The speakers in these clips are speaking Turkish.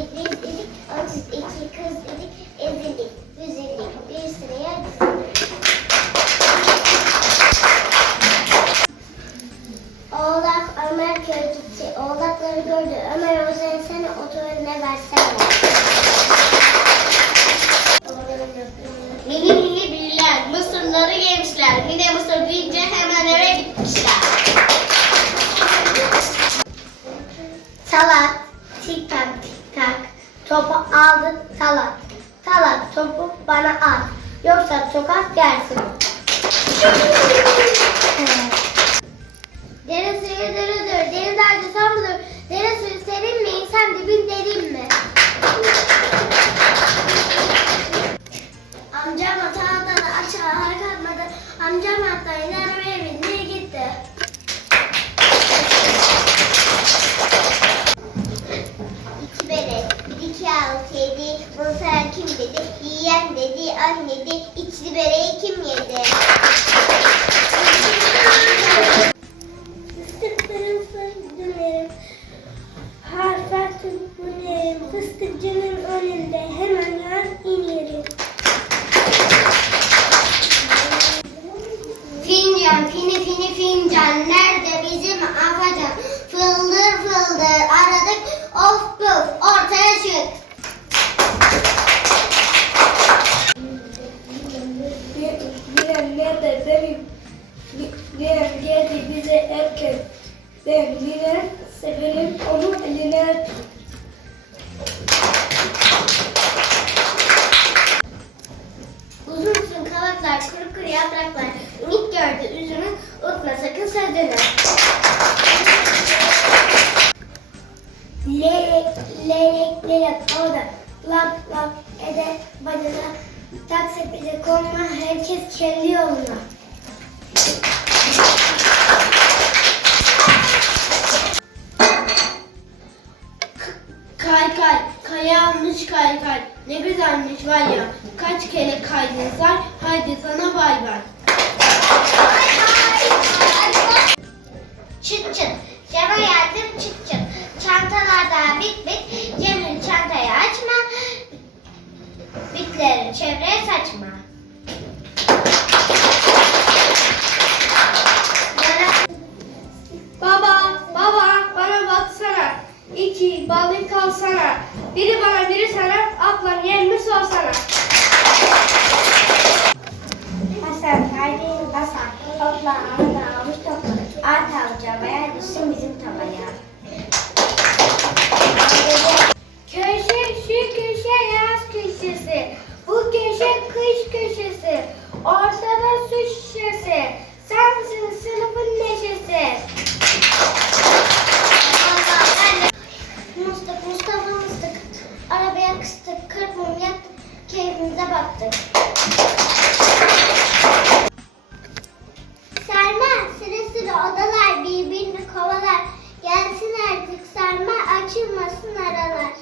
biz idik, otuz iki kız idik, ezildik, büzüldük, bir sıraya dizildik. Oğlak Ömer köy gitti, oğlakları gördü. Ömer uzansana otur önüne versene. Mini mini büyüler, mısırları yemişler. Mine mısır deyince hemen eve gitmişler. Talat, tik tak tik tak, topu aldı talat. Talat topu bana at, yoksa sokak yersin. Kim dedi? Yiyen dedi, an dedi. İçli bereyi kim yedi? Nerede benim Bilen geldi bize erken Ben yine severim onu eline Uzun uzun kavaklar, kuru kuru yapraklar. Ümit gördü üzümü, unutma sakın sözünü. Lelek, lelek, lelek orada. Lap lap ede bacana. Taksi bize konma, herkes kendi yoluna. Kay kay, kaya almış kay kay. Ne güzelmiş var ya. Kaç kere kaydın say, haydi sana bay bay. Çıt çıt, Biri bana biri sana Ablam yer mi sorsana Hasan, Hayri'nin Hasan. Topla, ana almış topla. Art avcamaya düşsün bizim tabaya. Baktık. Sarma, sıra sıra odalar birbirini kovalar. Gelsin artık sarma, açılmasın aralar.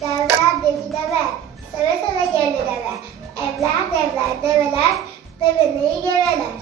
Devler devi deve, seve seve gelir eve. Evler devler develer, deveneyi geveler.